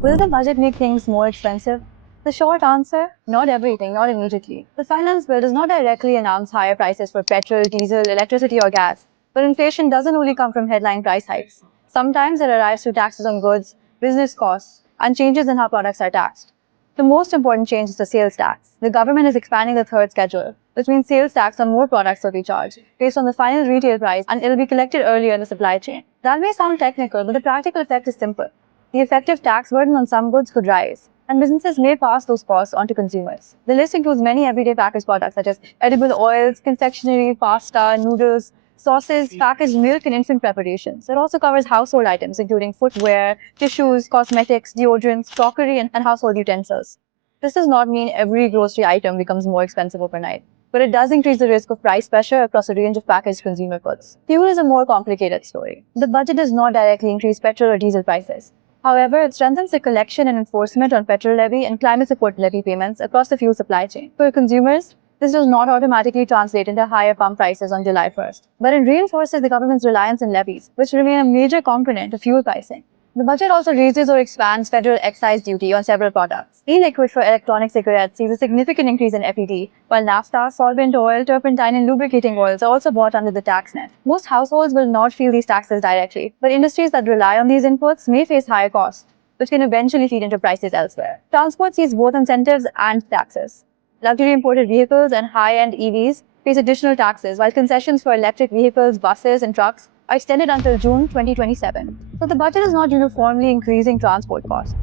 Will the budget make things more expensive? The short answer, not everything, not immediately. The finance bill does not directly announce higher prices for petrol, diesel, electricity, or gas. But inflation doesn't only come from headline price hikes. Sometimes it arrives through taxes on goods, business costs, and changes in how products are taxed. The most important change is the sales tax. The government is expanding the third schedule, which means sales tax on more products will be charged based on the final retail price, and it will be collected earlier in the supply chain. That may sound technical, but the practical effect is simple. The effective tax burden on some goods could rise, and businesses may pass those costs on to consumers. The list includes many everyday packaged products such as edible oils, confectionery, pasta, noodles, sauces, packaged milk, and infant preparations. It also covers household items including footwear, tissues, cosmetics, deodorants, crockery, and household utensils. This does not mean every grocery item becomes more expensive overnight, but it does increase the risk of price pressure across a range of packaged consumer goods. Fuel is a more complicated story. The budget does not directly increase petrol or diesel prices. However, it strengthens the collection and enforcement on petrol levy and climate support levy payments across the fuel supply chain. For consumers, this does not automatically translate into higher pump prices on July 1st, but it reinforces the government's reliance on levies, which remain a major component of fuel pricing. The budget also raises or expands federal excise duty on several products. E-liquid for electronic cigarettes sees a significant increase in FET, while naphtha, solvent oil, turpentine, and lubricating oils are also bought under the tax net. Most households will not feel these taxes directly, but industries that rely on these inputs may face higher costs, which can eventually feed into prices elsewhere. Transport sees both incentives and taxes. Luxury imported vehicles and high-end EVs face additional taxes, while concessions for electric vehicles, buses, and trucks are extended until June 2027. So the budget is not uniformly increasing transport costs.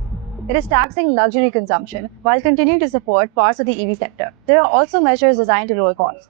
It is taxing luxury consumption while continuing to support parts of the EV sector. There are also measures designed to lower costs.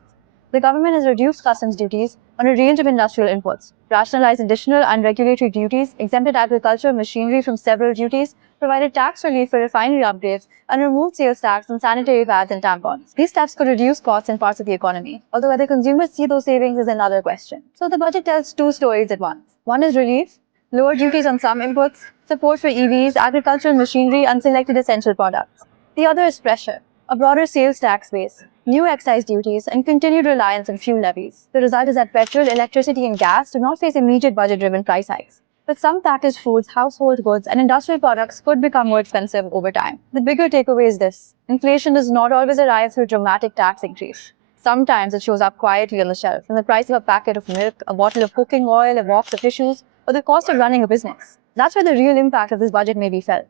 The government has reduced customs duties on a range of industrial inputs, rationalized additional unregulatory duties, exempted agricultural machinery from several duties, provided tax relief for refinery upgrades, and removed sales tax on sanitary pads and tampons. These steps could reduce costs in parts of the economy, although whether consumers see those savings is another question. So the budget tells two stories at once. One is relief, lower duties on some inputs, support for EVs, agricultural machinery, and selected essential products. The other is pressure, a broader sales tax base, new excise duties, and continued reliance on fuel levies. The result is that petrol, electricity, and gas do not face immediate budget-driven price hikes. But some packaged foods, household goods, and industrial products could become more expensive over time. The bigger takeaway is this: inflation does not always arrive through dramatic tax increase. Sometimes it shows up quietly on the shelf in the price of a packet of milk, a bottle of cooking oil, a box of tissues, or the cost of running a business. That's where the real impact of this budget may be felt.